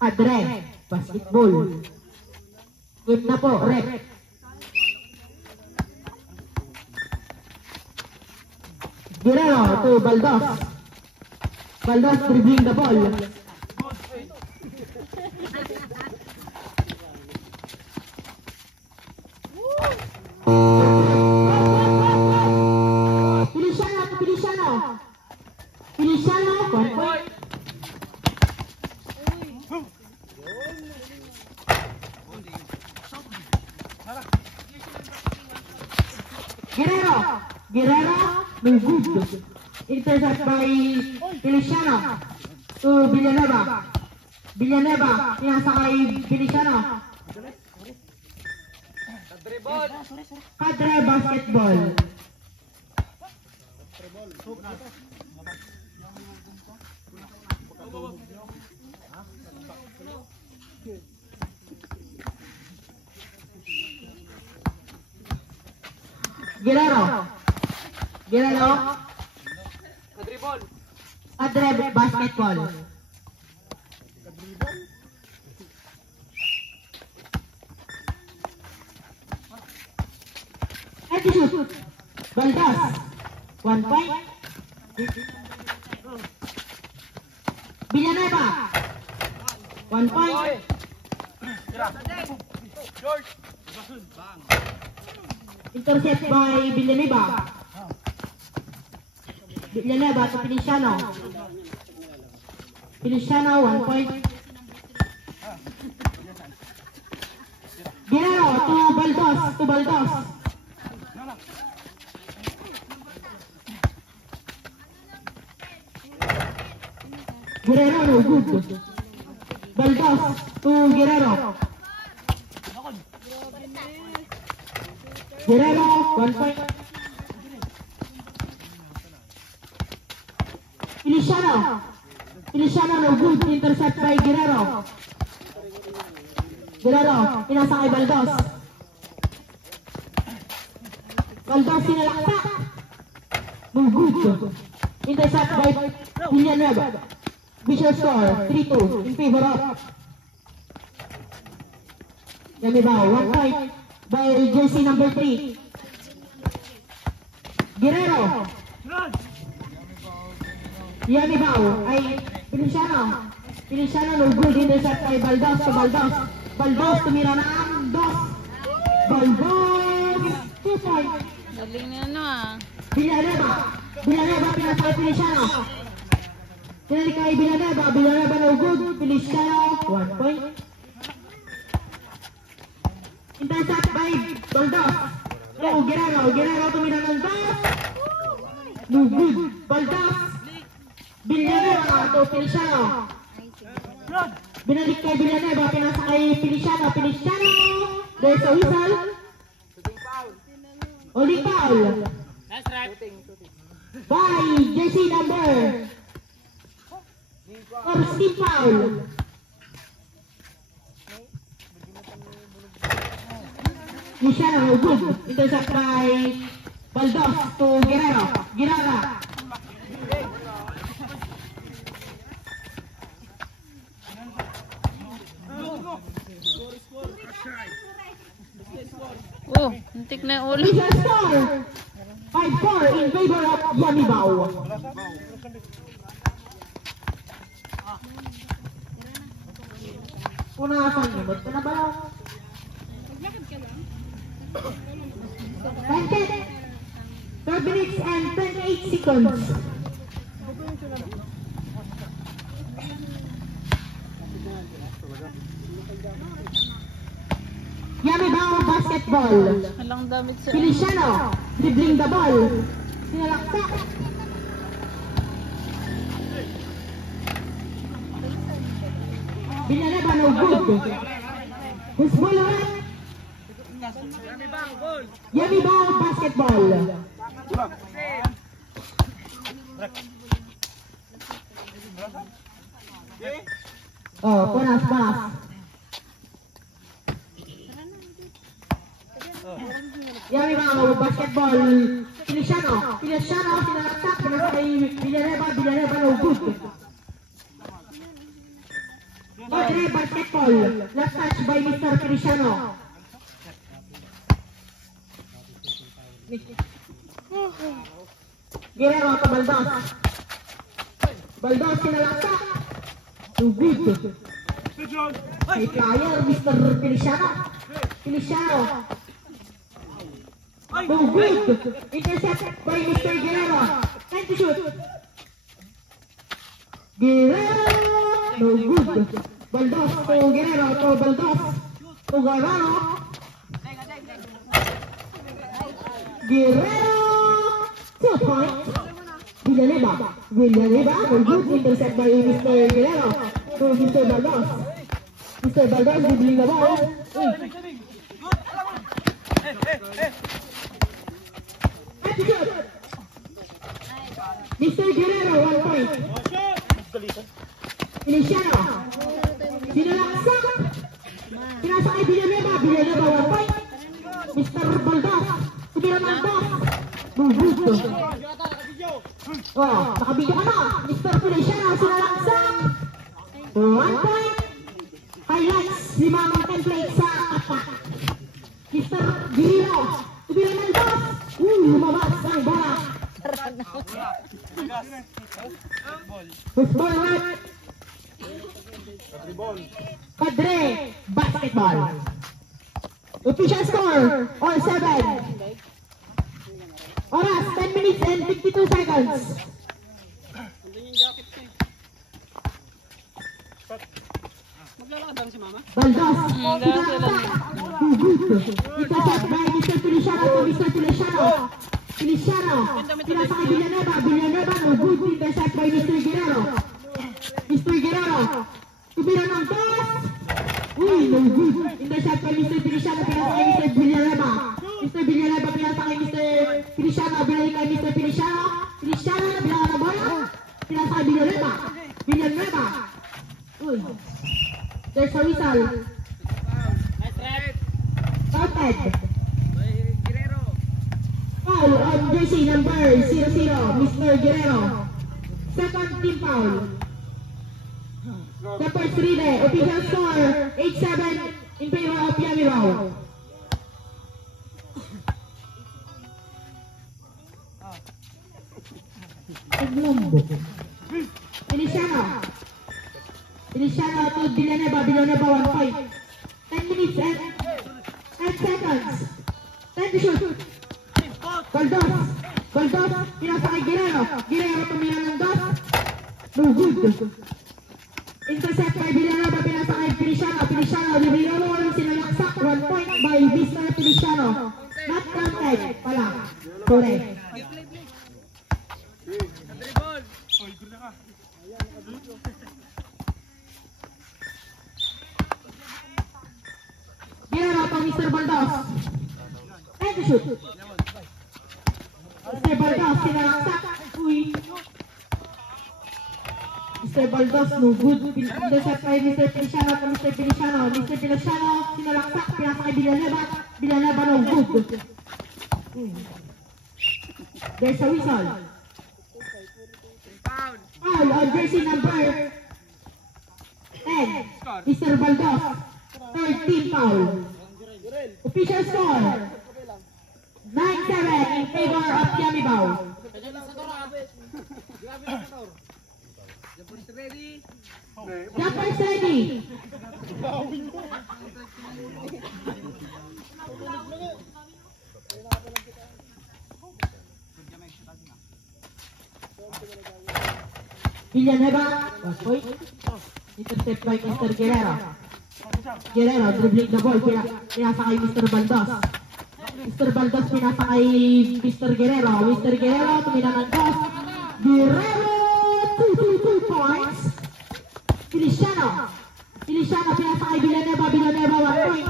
Adre, basketball. Game na po, rep. Guerrero to Baldos. Baldos dribbling the ball. Feliciano, 1 point. Guerrero, no good. Intercept by Feliciano to Villanueva. Villanueva, pinasa kay Feliciano. Cadre basketball. Guerrero. Cadre basketball. And shoot. Baldas. 1 point. Villanueva. 1 point. Intercept by Villanueva. Villanueva to Feliciano. Feliciano, 1 point. Guerrero to Baldos. Guerrero, no good. Baldos to Guerrero. Guerrero, 1 point. Feliciano, no good. Intercept by Guerrero. Pinasa kay Baldos. Baldos sinalaksak. No good. Intercept by Villanueva. Visual score, 3-2 in favor of Yamibao. 1 point by jersey number 3. Guerrero. Yamibao ay Feliciano no good. Intercept by Baldos to Baldos. Baldos tumira na ang dos. Baldos 2 point. Galing niya no Villanueva pinasa kay Feliciano. Pinalik kay Villanueva no good. Feliciano 1 point. Intercept by Baldos. Guerrero tumira ng dos. No good. Baldos. Villanueva to Feliciano. Binalik kay Villanueva, pinasa kay Feliciano. There's a whistle. Only foul. That's right. By jersey number. Or steep foul. Feliciano, good. Intercept by Baldos to Guerrero. Oh, hintik na yung ulo. 5-4 in favor of Yamibao. Punasan niyo, ba't ka na ba? 12 minutes and 28 seconds. Yamibao basketball. Walang damit sa... Feliciano dribbling the ball. Sinalaksak. Villanueva no good. Who's ball ulit? Yamibao basketball. Oh, panas. Yamibao basketball. Feliciano sinalaksak. Pinasa kay Villanueva no good. Padre basketball. Last touch by Mr. Feliciano. Guerrero to Baldos. Baldos sinalaksa. Too good. May flyer, Mr. Feliciano. Feliciano. Too good. Intercept by Mr. Guerrero. Time to shoot. Guerrero. No good. Baldos to Guerrero to Baldos. To Guerrero. Guerrero. 2 points. Villanueva. No good. Intercept by Mr. Guerrero to Mr. Baldos. Mr. Baldos dribbling the ball. Mr. Guerrero, 1 point. Feliciano. Sinalaksak. Sinasakay Villanueva. 1 point. Mr. Baldos. Tumira ng box. Bubuto. Oh, nakabigyo ka na. Mr. Feliciano, sinalaksak. 1 point. Highlights, 5 template sa attack. Mr. Guerrero. Tumira ng box. Lumabas ang bola. Football right. Padre basketball. Official score all 7. Oras 10 minutes and 52 seconds. Baldos. Intercept by Mr. Feliciano to Mr. Feliciano. Feliciano. Pinasakay Villanueva. No good. Intercept by Mr. Guerrero. Mr. Guerrero. Tumira ng toss. No good. Intercept by Mr. Feliciano. Pinasakay Mr. Villanueva. Mr. Villanueva pinasakay Mr. Feliciano. Binalik kay Mr. Feliciano. Feliciano. Bilang ng bola. Pinasakay Villanueva. There's a whistle. Counted. Foul on jersey number 00, Mr. Guerrero. Second team foul. The first relay, official score 8-7 in favor of Yamirao. Feliciano to Villanueva, 1 point. 10 minutes and 10 seconds. Time to shoot. Baldos, pinasakay Guerrero. Guerrero tumira ng dos. No good. Intercept by Villanueva, pinasakay Feliciano. Villanueva, sinalaksak. 1 point by Mr. Feliciano. Not counted pala. Correct. Guerrero to Mr. Baldos. Time to shoot. Mr. Baldos, sinalaksak. Mr. Baldos, no good. Intercept by Mr. Feliciano to Mr. Feliciano. Mr. Feliciano, sinalaksak. Pinasakay Villanueva, no good. There's a whistle. Foul on jersey number 10. Mr. Baldos. Third team foul. Official score 9-7 in favor of Yamibao. Jumpers ready. Villanueva, point. Intercept by Mr. Guerrero. Guerrero dribbling the ball, pinasakay Mr. Baldos. Mr. Baldos pinasakay Mr. Guerrero. Mr. Guerrero tumina ng dos. Guerrero, 2 points. Feliciano pinasakay Villanueva, 1 point.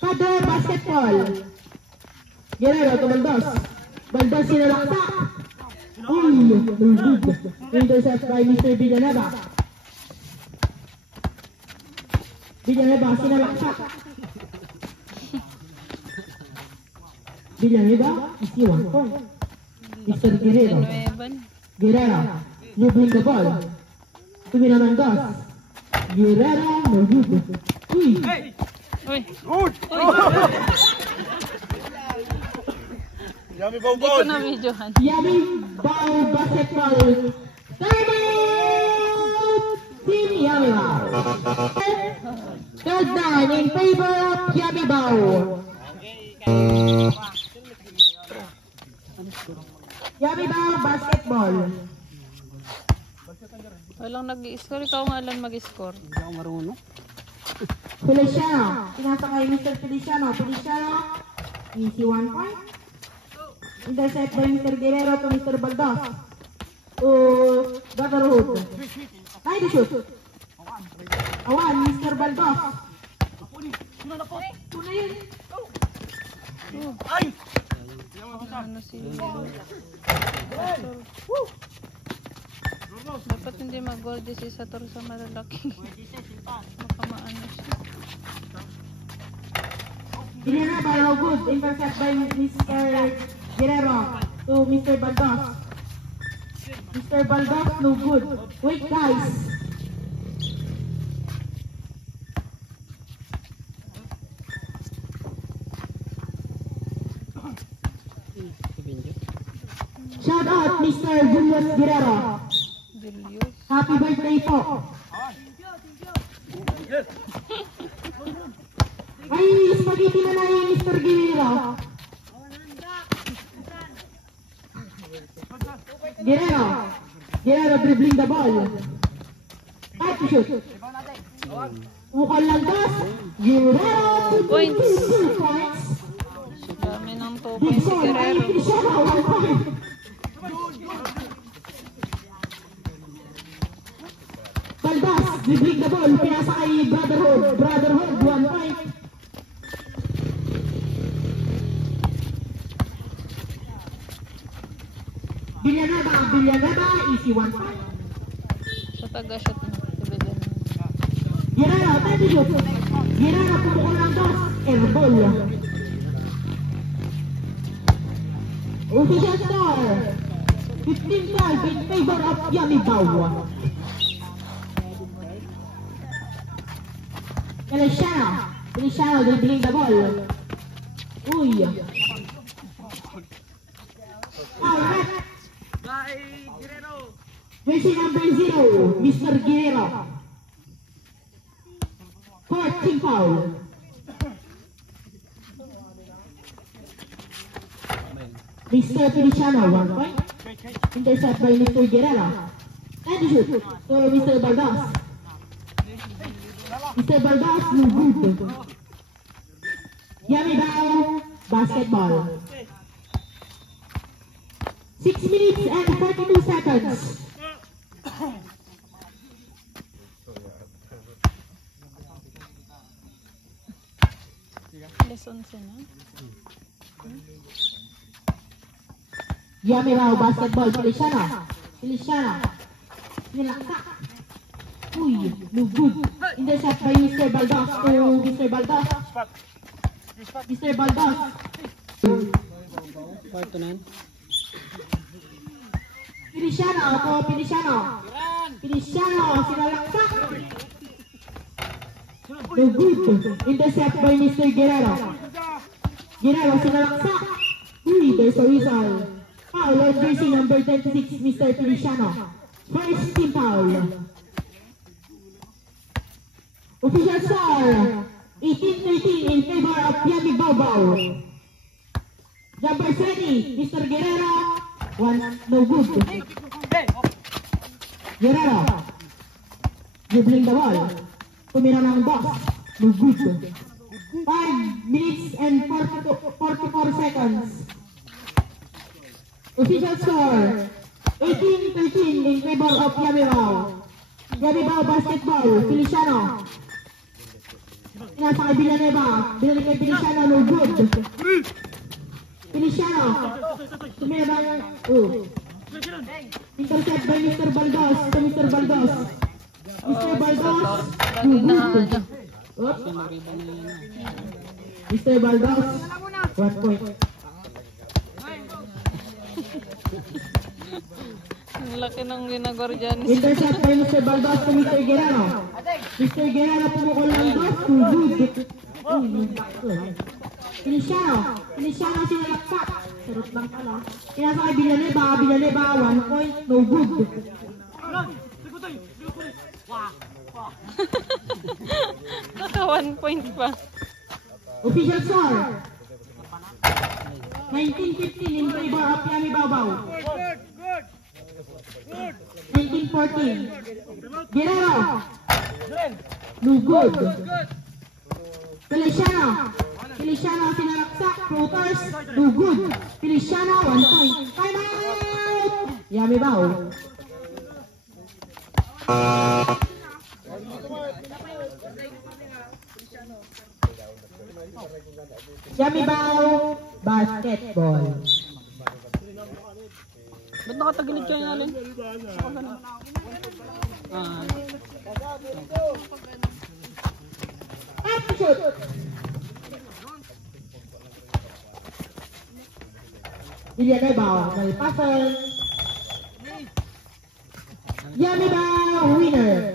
Padre basketball. Guerrero to Baldos. Baldos sinalaksak. Intercept by Mr. Villanueva. Villanueva sinalaksak. Villanueva, easy 1 point. Mr. Guerrero. Villanueva. Guerrero, dribbling the ball. Tumira ng dos. Guerrero, no good. Uy! Uy. Good! Yummy bow Hindi ko goal! na videohan. Yummy Bow Basketball. Third out! Team Yummy Bow. Third down in favor of Yummy Bow. Yummy Bow Basketball. Walang nag-i-score. Ikaw nga lang mag-score. Feliciano. Pinasa kay Mr. Feliciano. Feliciano. Easy 1 point. Intercept by Mr. Guerrero to Mr. Baldos. To Brotherhood. Nice shoot. Awan, Mr. Baldos. Una yun. Ay! Ano si... Dapat hindi mag-goal this is sa torso malalaki. Baka maano siya. Villanueva, no good. Intercept by Mr. Guerrero to Mr. Baldos. Mr. Baldos, no good. Wait, guys. Shout out, Mr. Julius Guerrero. Julius. Happy birthday po. Ay, spaghetti na yun, Mr. Guerrero. Guerrero. Guerrero dribbling the ball. Time to shoot. Mukhang landas. Guerrero. Points. Points. Dami ng 2 Big points si score. Ay, Guerrero. Cristiano, 1 point. Baldas, dribbling the ball. Pinasa kay Brotherhood. Brotherhood, 1 point. Villanueva, easy 1 point. Sa taga-shot mo. Dibigan. Guerrero, time to shoot. Guerrero, pumukul ng dos. Airball. Official score. 15-12 in favor of Yummy Bow. Feliciano dribbling the ball. Uy. Alright. Jersey number 0, Mr. Guerrero. 14 foul. Mr. Feliciano, 1 point. Intercept by Mr. Guerrero. And shoot to Mr. Baldas. Mr. Baldas, no good. Yummy Bow Basketball. 6 minutes and 42 seconds. Lesson na. Yummy Bow Basketball. Feliciano. Nilaksa. Uy, no good. Intercept by Mr. Baldas to Mr. Baldas. Mr. Baldas. Feliciano, sinalaksa. No good. Intercept by Mr. Guerrero. Guerrero, sinalaksa. Uy, there's a whistle. Foul on jersey number 26, Mr. Feliciano. First team foul. Official score, 18-13 in favor of Yummy Bow Bow. Number 20, Mr. Guerrero. 1, no good. Guerrero. Dribbling the ball. Tumira ng box. No good. 5 minutes and 44 seconds. Official score, 18-13 in favor of Yummy Bow. Yummy Bow Basketball, Feliciano. Pinasa kay Villanueva. Binalik kay Feliciano, no good. Feliciano. Tumira ng... Intercept by Mr. Baldos to Mr. Baldos. Mr. Baldos, no good. Oops. Mr. Baldos, 1 point. Ang laki ng ginagordyan. Intercept by Mr. Baldos to Mr. Guerrero. Mr. Guerrero pumukol ng dos. Too good. Feliciano sinalaksak. Sarot lang pala. Pinasa kay Villanueva, 1 point, no good. Naka 1 point pa. Official score. 19-15 in favor of Yami Baobao. 19-14. Guerrero. No good. Feliciano sinalaksak. Floaters. No good. Feliciano 1 point. Time out! Yami Bao. Yami Bao basketball. Ba't nakatagilid ka nga rin? Shoot. Villanueva may passer. Yami Bao winner.